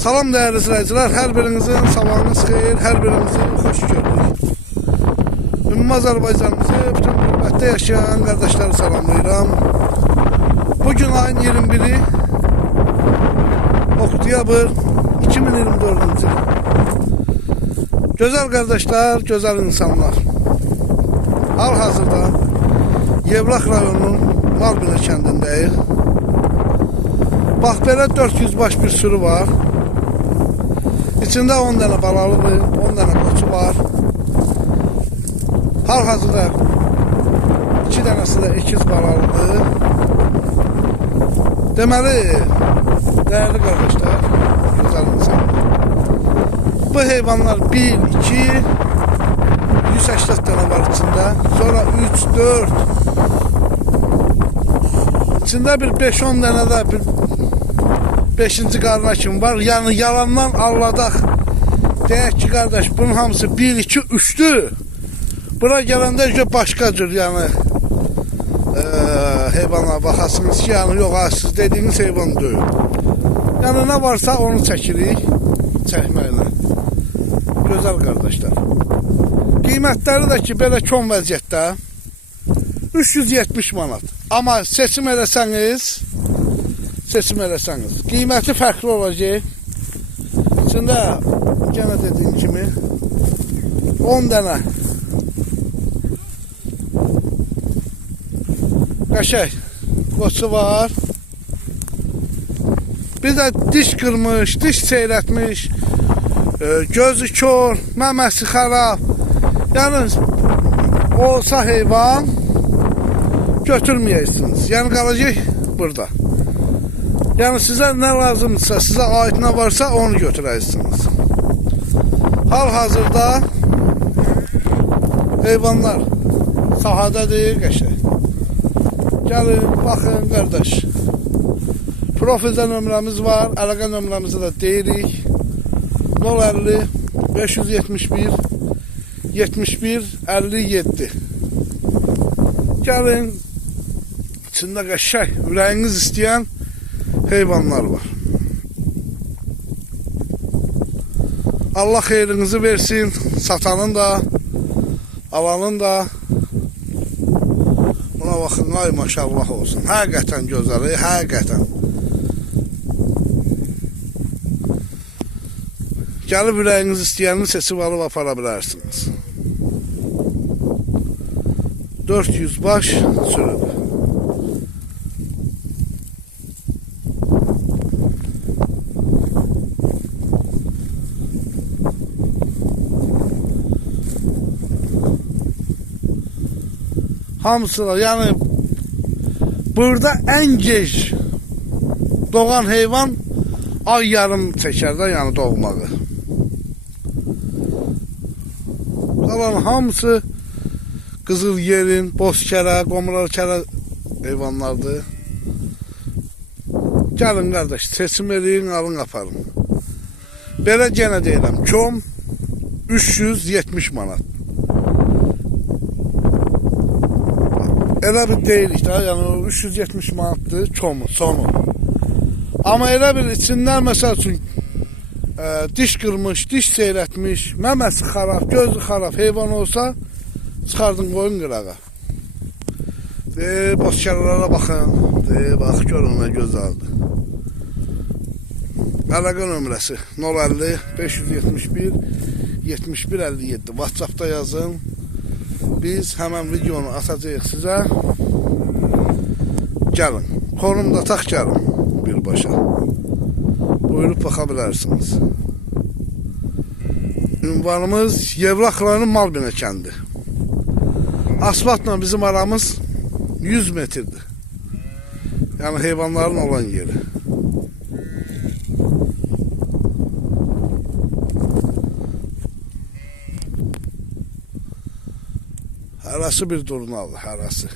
Salam değerli izleyiciler, her birinizin sabahınız xeyir, her birinizi hoş gördük. Ümumi Azərbaycanımızı bütün qürbətdə yaşayan qardaşları salamlayıram. Bugün ayın 21-i oktyabr 2024-cü il. Gözəl qardaşlar, gözəl insanlar. Hal-hazırda Yevlax rayonunun Malbinə kəndindəyik. Bax belə 400 baş bir sürü var. İçində 10 dənə balalıdır, 10 dənə qoçu var. Hal-hazırda 2 dənəsi də ikiz balalıdır. Deməli, dəyərli qardaşlar, gözəl insan. Bu heyvanlar 1, 2, 180 dənə var içində. Sonra 3, 4, İçində bir 5-10 dənə də bir 5-ci qarına kimi var. Yəni yalandan alladaq. Deyək ki, qardaş, bunun hamısı 1, 2, 3-dür. Bura gələndə ki, başqa cür, yəni e, heyvana baxasınız ki, yəni yox, ha, siz dediyiniz heyvan deyil. Yəni nə varsa onu çəkirik çəkməklə. Gözəl qardaşlar. Qiymətləri də ki, belə kon vəziyyətdə 370 manat. Amma seçim eləsəniz, seçim eləsəniz, qiyməti fərqli olacaq. İçində yenə dediyim kimi 10 dənə qəşəng qoçu var. Bir də diş qırmış, diş seyrətmiş, e, gözü kör, məməsi xarab. Yəni olsa heyvan götürməyəksiniz. Yəni qalacaq burada. Yəni sizə nə lazımdırsa, sizə aid nə varsa onu götürərsiniz. Hal-hazırda heyvanlar sahadadır, qəşəng. Gəlin, baxın qardaş. Profildə nömrəmiz var, əlaqə nömrəmizi də deyirik. 050 571 71 57. Gəlin, içində qəşəng, ürəyiniz istəyən heyvanlar var. Allah xeyrinizi versin, satanın da, alanın da. Buna baxın, ay maşallah olsun. Həqiqətən gözəl, ey, həqiqətən. Gəlib ürəyiniz istəyənini seçib alıb apara bilərsiniz. 400 baş sürüb. Hamısı da yani burada en geç doğan heyvan ay yarım çəkər də yəni doğmağı. Qalan hamısı qızıl yerin, bozkərə, qomral kərə heyvanlardır. Gəlin qardaş, seçim eləyin, alın aparın. Belə genə deyirəm, kom 370 manat. Elə bir deyilik də, yəni o 370 manatdır çomu, sonu. Amma elə bir içindən məsəl üçün e, diş qırmış, diş seyrətmiş, məməsi xarab, gözü xarab heyvan olsa çıxardın qoyun qırağa. De, bozkərlərə baxın. De, bax görün nə gözəldir. Əlaqə nömrəsi 050 571 71 57. WhatsApp-da yazın. Biz hemen videonu atacağız size. Gelin. Konumda tak gelin. Birbaşa. Buyurup bakabilirsiniz. Ünvanımız Yevlakların Malbinə kəndi. Asfaltla bizim aramız 100 metrdir. Yani heyvanların olan yeri. Hərəsi bir durnalı, hərəsi.